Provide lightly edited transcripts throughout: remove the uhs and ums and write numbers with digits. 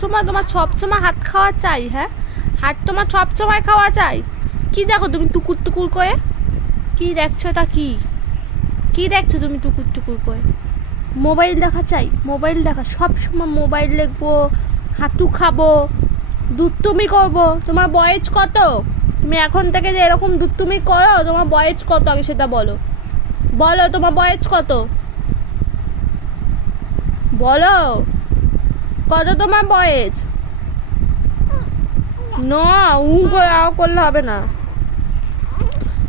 সময় তোমার সবসময় হাত খাওয়া চাই? হ্যাঁ, হাত তোমার সবসময় খাওয়া চাই? কি দেখো তুমি টুকুর টুকুর করে? কি দেখছো? তা কি দেখছো তুমি টুকুর টুকুর করে? মোবাইল দেখা চাই? মোবাইল দেখা, সবসময় মোবাইল দেখবো, হাঁটু খাবো, দুষ্টুমি করবো। তোমার বয়স কত? তুমি এখন থেকে যে এরকম দুষ্টুমি করো, তোমার বয়স কত আগে সেটা বলো। বলো তোমার বয়স কত? বলো কত তোমার বয়স? না করলে হবে না।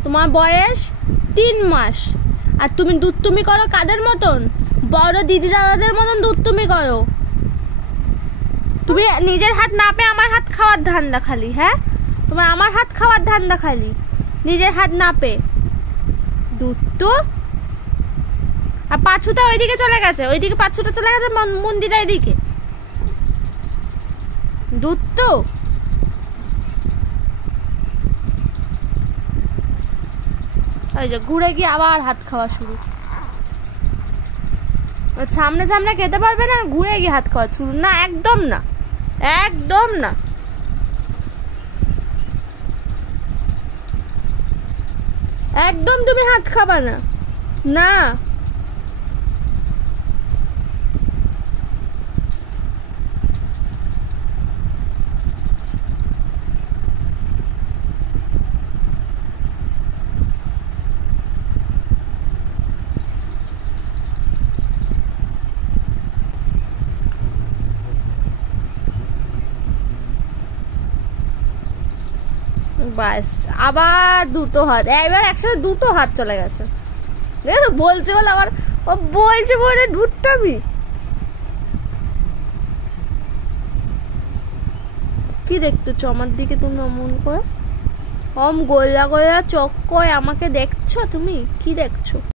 তোমার বয়স 3 মাস। আর তুমি দুষ্টুমি করো কাদের মতন? বড় দিদি দাদাদের মতন দুষ্টুমি করো। তুমি নিজের হাত না পেয়ে আমার হাত খাওয়ার ধান্দা খালি। হ্যাঁ, তোমার আমার হাত খাওয়ার ধান্দা খালি, নিজের হাত না পেয়ে। দুষ্টু। আর পাঁচুটা ওইদিকে চলে গেছে, ওইদিকে পাঁচুটা চলে গেছে মন্দিরের এদিকে। দুষ্টু। ওই যে ঘুরে গিয়ে আবার হাত খাওয়া শুরু। সামনে সামনে খেতে পারবে না, ঘুরে গিয়ে হাত খাওয়া শুরু। না, একদম না, একদম না। একদম তুমি হাত খাবা না। না, বাস আবার দুটো হাত, এবার একসাথে দুটো হাত চলে গেছে। বলছে বলে আবার বলছে বলে ঢুটটামি। কি দেখতেছো আমার দিকে তুমি অমন করে? গোল্লা গোল্লা চোখ করে আমাকে দেখছো? তুমি কি দেখছো?